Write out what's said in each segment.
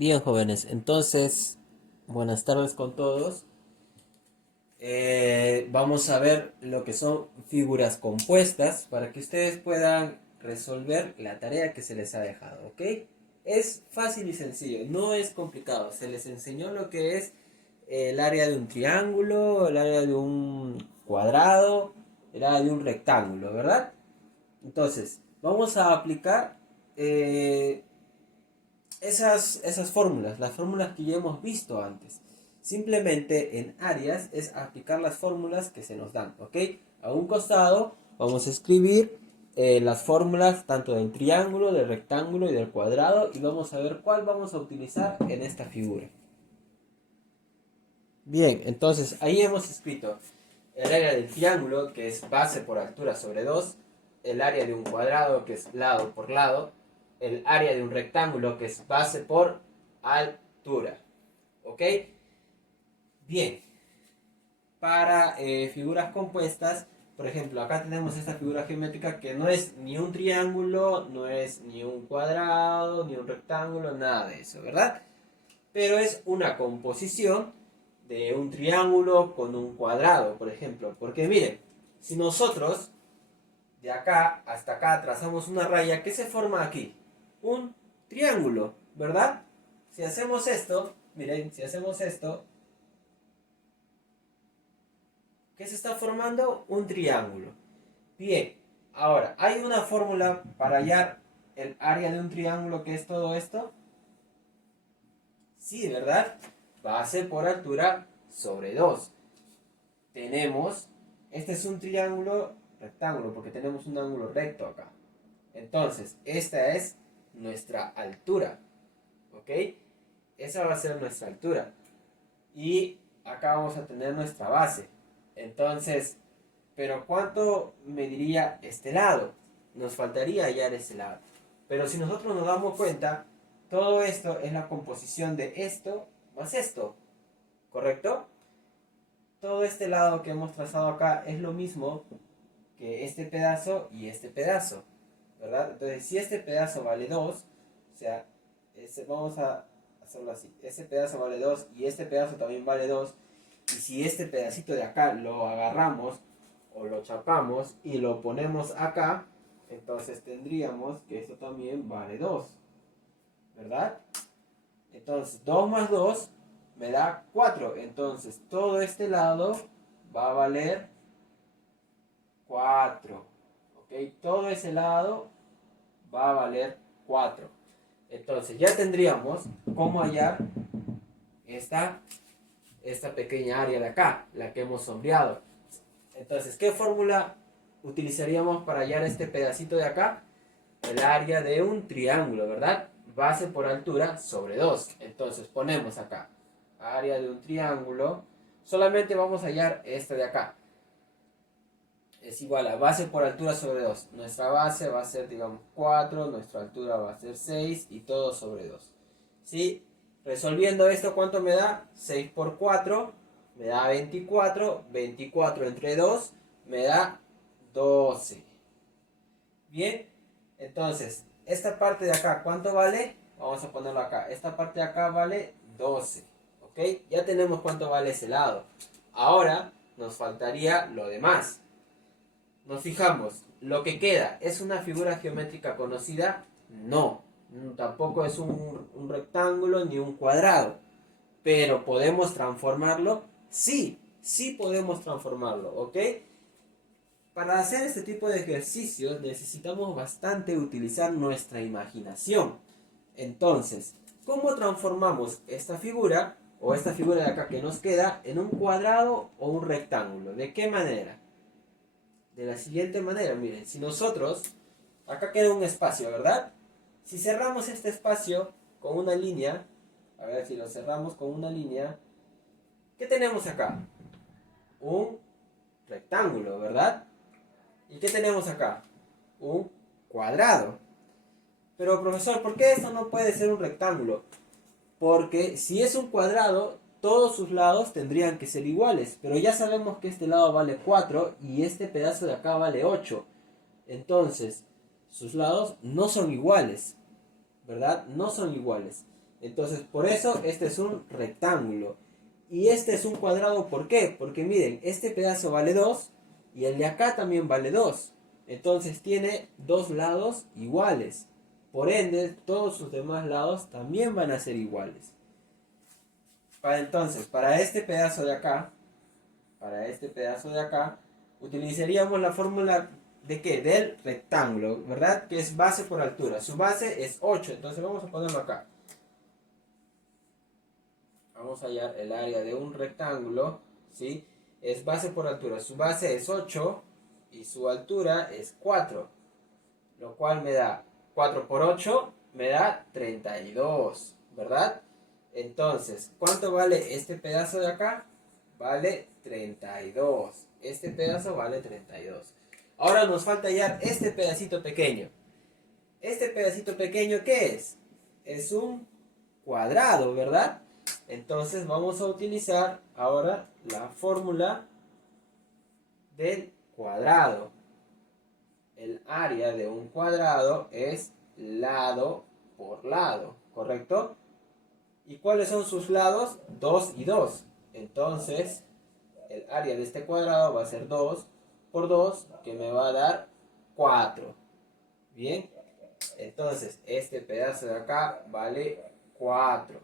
Bien, jóvenes, entonces, buenas tardes con todos. Vamos a ver lo que son figuras compuestas para que ustedes puedan resolver la tarea que se les ha dejado, ¿ok? Es fácil y sencillo, no es complicado. Se les enseñó lo que es el área de un triángulo, el área de un cuadrado, el área de un rectángulo, ¿verdad? Entonces, vamos a aplicar eh, esas fórmulas, las fórmulas que ya hemos visto antes. Simplemente en áreas es aplicar las fórmulas que se nos dan, ¿ok? A un costado vamos a escribir las fórmulas tanto del triángulo, del rectángulo y del cuadrado y vamos a ver cuál vamos a utilizar en esta figura. Bien, entonces ahí hemos escrito el área del triángulo, que es base por altura sobre 2, el área de un cuadrado, que es lado por lado, el área de un rectángulo, que es base por altura. ¿Ok? Bien, para figuras compuestas, por ejemplo, acá tenemos esta figura geométrica que no es ni un triángulo, no es ni un cuadrado, ni un rectángulo, nada de eso, ¿verdad? Pero es una composición de un triángulo con un cuadrado, por ejemplo. Porque miren, si nosotros de acá hasta acá trazamos una raya, ¿qué se forma aquí? Un triángulo, ¿verdad? Si hacemos esto, miren, si hacemos esto, ¿qué se está formando? Un triángulo. Bien, ahora, ¿hay una fórmula para hallar el área de un triángulo que es todo esto? Sí, ¿verdad? Base por altura sobre 2. Tenemos, este es un triángulo rectángulo porque tenemos un ángulo recto acá. Entonces, esta es nuestra altura, ¿ok? Esa va a ser nuestra altura. Y acá vamos a tener nuestra base. Entonces, pero ¿cuánto mediría este lado? Nos faltaría hallar este lado. Pero si nosotros nos damos cuenta, todo esto es la composición de esto más esto, ¿correcto? Todo este lado que hemos trazado acá es lo mismo que este pedazo y este pedazo, ¿verdad? Entonces, si este pedazo vale 2, o sea, vamos a hacerlo así, este pedazo vale 2 y este pedazo también vale 2, y si este pedacito de acá lo agarramos o lo chapamos y lo ponemos acá, entonces tendríamos que esto también vale 2, ¿verdad? Entonces 2 más 2 me da 4, entonces todo este lado va a valer 4, ¿ok? Todo ese lado va a valer 4. Entonces ya tendríamos cómo hallar esta, esta pequeña área de acá, la que hemos sombreado. Entonces, ¿qué fórmula utilizaríamos para hallar este pedacito de acá? El área de un triángulo, ¿verdad? Base por altura sobre 2. Entonces ponemos acá, área de un triángulo. Solamente vamos a hallar este de acá. Es igual a base por altura sobre 2. Nuestra base va a ser, digamos, 4, nuestra altura va a ser 6 y todo sobre 2. ¿Sí? Resolviendo esto, ¿cuánto me da? 6 por 4 me da 24. 24 entre 2 me da 12. Bien, entonces, esta parte de acá, ¿cuánto vale? Vamos a ponerlo acá. Esta parte de acá vale 12. ¿Ok? Ya tenemos cuánto vale ese lado. Ahora nos faltaría lo demás. Nos fijamos, lo que queda, ¿es una figura geométrica conocida? No, tampoco es un rectángulo ni un cuadrado. Pero ¿podemos transformarlo? Sí, sí podemos transformarlo, ¿ok? Para hacer este tipo de ejercicios necesitamos bastante utilizar nuestra imaginación. Entonces, ¿cómo transformamos esta figura o esta figura de acá que nos queda en un cuadrado o un rectángulo? ¿De qué manera? De la siguiente manera, miren, si nosotros, acá queda un espacio, ¿verdad? Si cerramos este espacio con una línea, a ver si lo cerramos con una línea, ¿qué tenemos acá? Un rectángulo, ¿verdad? ¿Y qué tenemos acá? Un cuadrado. Pero profesor, ¿por qué esto no puede ser un rectángulo? Porque si es un cuadrado, todos sus lados tendrían que ser iguales. Pero ya sabemos que este lado vale 4 y este pedazo de acá vale 8. Entonces, sus lados no son iguales, ¿verdad? No son iguales. Entonces, por eso este es un rectángulo. Y este es un cuadrado, ¿por qué? Porque miren, este pedazo vale 2 y el de acá también vale 2. Entonces tiene dos lados iguales. Por ende, todos sus demás lados también van a ser iguales. Entonces, para este pedazo de acá, utilizaríamos la fórmula de ¿qué? Del rectángulo, ¿verdad? Que es base por altura. Su base es 8, entonces vamos a ponerlo acá. Vamos a hallar el área de un rectángulo, ¿sí? Es base por altura. Su base es 8 y su altura es 4, lo cual me da 4 por 8, me da 32, ¿verdad? Entonces, ¿cuánto vale este pedazo de acá? Vale 32. Este pedazo vale 32. Ahora nos falta hallar este pedacito pequeño. Este pedacito pequeño, ¿qué es? Es un cuadrado, ¿verdad? Entonces vamos a utilizar ahora la fórmula del cuadrado. El área de un cuadrado es lado por lado, ¿correcto? ¿Y cuáles son sus lados? 2 y 2. Entonces, el área de este cuadrado va a ser 2 por 2, que me va a dar 4. Bien, entonces este pedazo de acá vale 4.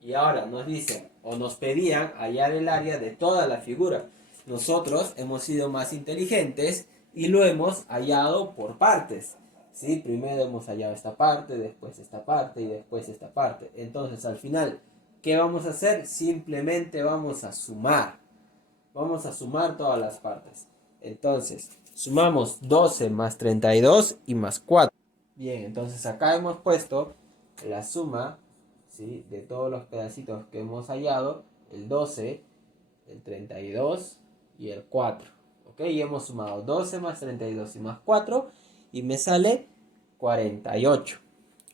Y ahora nos dicen, o nos pedían hallar el área de toda la figura. Nosotros hemos sido más inteligentes y lo hemos hallado por partes. ¿Sí? Primero hemos hallado esta parte, después esta parte y después esta parte. Entonces al final, ¿qué vamos a hacer? Simplemente vamos a sumar. Vamos a sumar todas las partes. Entonces, sumamos 12 más 32 y más 4. Bien, entonces acá hemos puesto la suma, ¿sí?, de todos los pedacitos que hemos hallado, el 12, el 32 y el 4. ¿Ok? Y hemos sumado 12 más 32 y más 4 y me sale 48.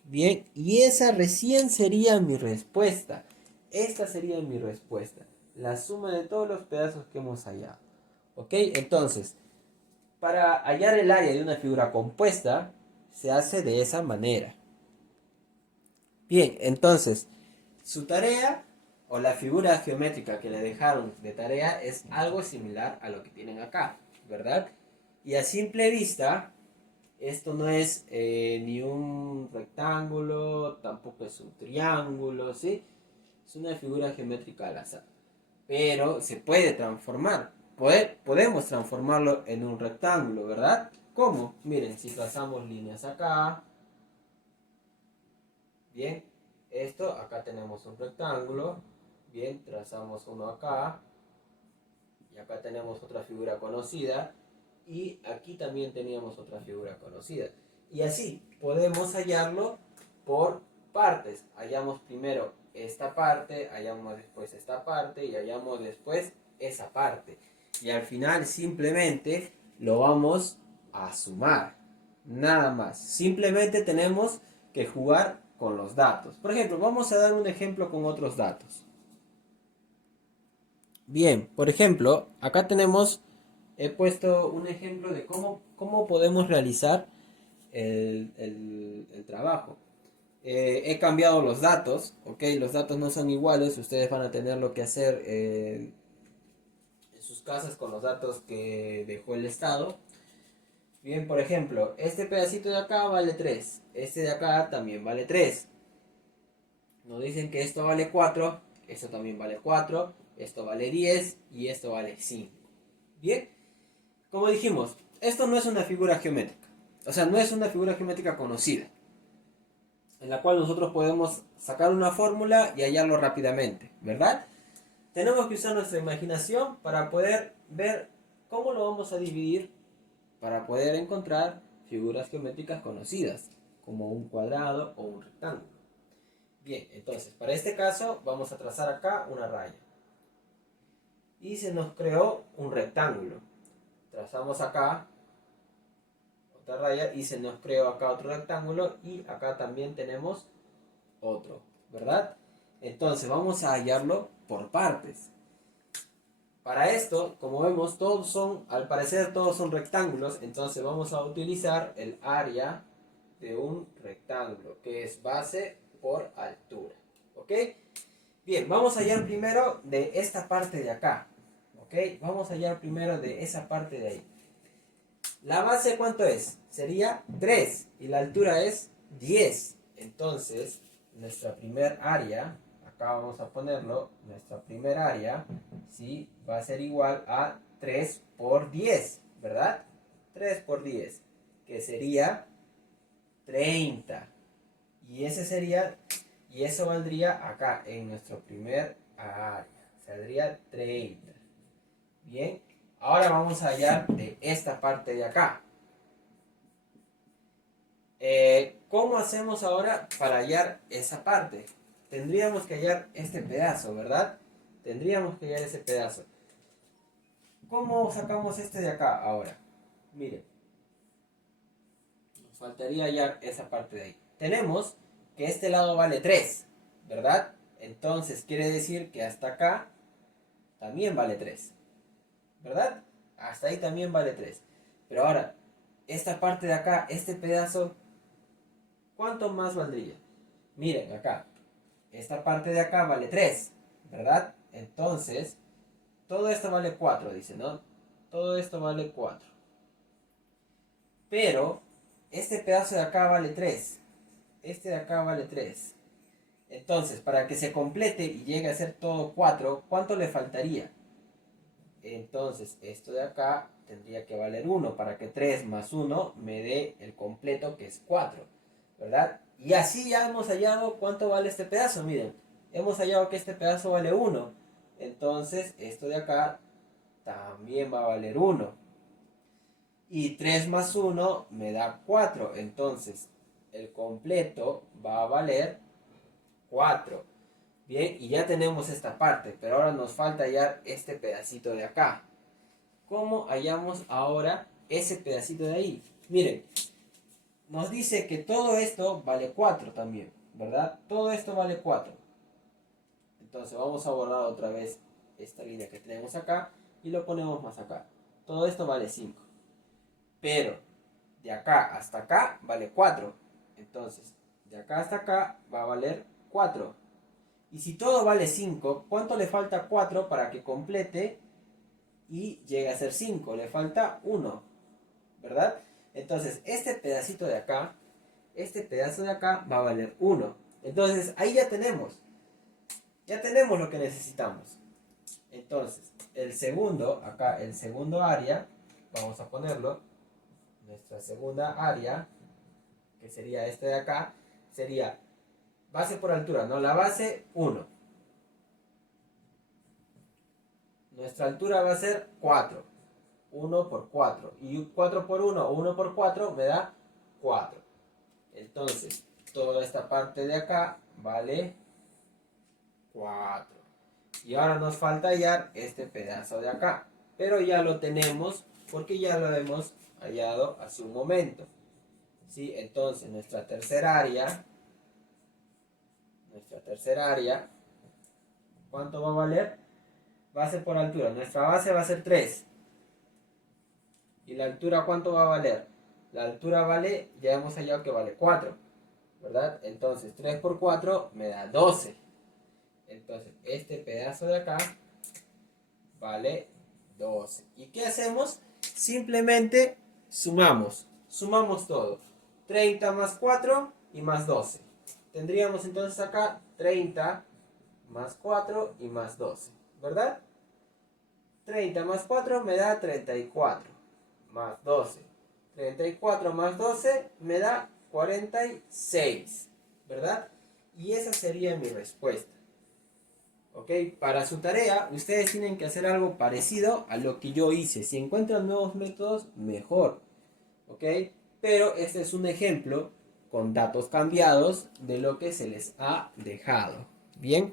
Bien, y esa recién sería mi respuesta. Esta sería mi respuesta. La suma de todos los pedazos que hemos hallado. ¿Ok? Entonces, para hallar el área de una figura compuesta, se hace de esa manera. Bien, entonces, su tarea o la figura geométrica que le dejaron de tarea es algo similar a lo que tienen acá, ¿verdad? Y a simple vista, esto no es ni un rectángulo, tampoco es un triángulo, ¿sí? Es una figura geométrica al azar. Pero se puede transformar. Podemos transformarlo en un rectángulo, ¿verdad? ¿Cómo? Miren, si trazamos líneas acá. Bien, esto, acá tenemos un rectángulo. Bien, trazamos uno acá. Y acá tenemos otra figura conocida. Y aquí también teníamos otra figura conocida. Y así podemos hallarlo por partes. Hallamos primero esta parte, hallamos después esta parte y hallamos después esa parte. Y al final simplemente lo vamos a sumar. Nada más. Simplemente tenemos que jugar con los datos. Por ejemplo, vamos a dar un ejemplo con otros datos. Bien, por ejemplo, acá he puesto un ejemplo de cómo podemos realizar el trabajo. He cambiado los datos, ¿ok? Los datos no son iguales, ustedes van a tener lo que hacer en sus casas con los datos que dejó el Estado. Bien, por ejemplo, este pedacito de acá vale 3, este de acá también vale 3. Nos dicen que esto vale 4, esto también vale 4, esto vale 10 y esto vale 5. Bien, como dijimos, esto no es una figura geométrica. O sea, no es una figura geométrica conocida, en la cual nosotros podemos sacar una fórmula y hallarlo rápidamente, ¿verdad? Tenemos que usar nuestra imaginación para poder ver cómo lo vamos a dividir para poder encontrar figuras geométricas conocidas, como un cuadrado o un rectángulo. Bien, entonces, para este caso vamos a trazar acá una raya. Y se nos creó un rectángulo. Trazamos acá otra raya y se nos creó acá otro rectángulo y acá también tenemos otro, ¿verdad? Entonces vamos a hallarlo por partes. Para esto, como vemos, al parecer todos son rectángulos, entonces vamos a utilizar el área de un rectángulo, que es base por altura. ¿Ok? Bien, vamos a hallar primero de esta parte de acá. ¿Ok? Vamos a hallar primero de esa parte de ahí. La base, ¿cuánto es? Sería 3 y la altura es 10. Entonces, nuestra primer área, acá vamos a ponerlo, nuestra primer área, ¿sí? Va a ser igual a 3 por 10, ¿verdad? 3 por 10, que sería 30. Y ese sería, y eso valdría acá en nuestro primer área. Saldría 30. Bien, ahora vamos a hallar de esta parte de acá. ¿Cómo hacemos ahora para hallar esa parte? Tendríamos que hallar este pedazo, ¿verdad? Tendríamos que hallar ese pedazo. ¿Cómo sacamos este de acá ahora? Miren, nos faltaría hallar esa parte de ahí. Tenemos que este lado vale 3, ¿verdad? Entonces quiere decir que hasta acá también vale 3, ¿verdad? Hasta ahí también vale 3. Pero ahora, esta parte de acá, este pedazo, ¿cuánto más valdría? Miren acá, esta parte de acá vale 3, ¿verdad? Entonces, todo esto vale 4, dice, ¿no? Todo esto vale 4. Pero, este pedazo de acá vale 3. Este de acá vale 3. Entonces, para que se complete y llegue a ser todo 4, ¿cuánto le faltaría? Entonces, esto de acá tendría que valer 1 para que 3 más 1 me dé el completo, que es 4, ¿verdad? Y así ya hemos hallado cuánto vale este pedazo. Miren, hemos hallado que este pedazo vale 1. Entonces, esto de acá también va a valer 1. Y 3 más 1 me da 4. Entonces, el completo va a valer 4. Bien, y ya tenemos esta parte, pero ahora nos falta hallar este pedacito de acá. ¿Cómo hallamos ahora ese pedacito de ahí? Miren, nos dice que todo esto vale 4 también, ¿verdad? Todo esto vale 4. Entonces vamos a borrar otra vez esta línea que tenemos acá y lo ponemos más acá. Todo esto vale 5. Pero de acá hasta acá vale 4. Entonces, de acá hasta acá va a valer 4. Y si todo vale 5, ¿cuánto le falta 4 para que complete y llegue a ser 5? Le falta 1, ¿verdad? Entonces, este pedacito de acá, este pedazo de acá va a valer 1. Entonces, ahí ya tenemos lo que necesitamos. Entonces, el segundo, acá el segundo área, vamos a ponerlo, nuestra segunda área, que sería este de acá, sería base por altura, ¿no? La base, 1. Nuestra altura va a ser 4. 1 por 4. Y 4 por 1, 1 por 4 me da 4. Entonces, toda esta parte de acá vale 4. Y ahora nos falta hallar este pedazo de acá. Pero ya lo tenemos porque ya lo hemos hallado hace un momento. ¿Sí? Entonces, nuestra tercera área, ¿cuánto va a valer? Base por altura. Nuestra base va a ser 3. ¿Y la altura cuánto va a valer? La altura vale, ya hemos hallado que vale 4, ¿verdad? Entonces 3 por 4 me da 12. Entonces este pedazo de acá vale 12. ¿Y qué hacemos? Simplemente sumamos. Sumamos todo. 30 más 4 y más 12. Tendríamos entonces acá 30 más 4 y más 12, ¿verdad? 30 más 4 me da 34, más 12. 34 más 12 me da 46, ¿verdad? Y esa sería mi respuesta. ¿Ok? Para su tarea, ustedes tienen que hacer algo parecido a lo que yo hice. Si encuentran nuevos métodos, mejor. ¿Ok? Pero este es un ejemplo con datos cambiados de lo que se les ha dejado. ¿Bien?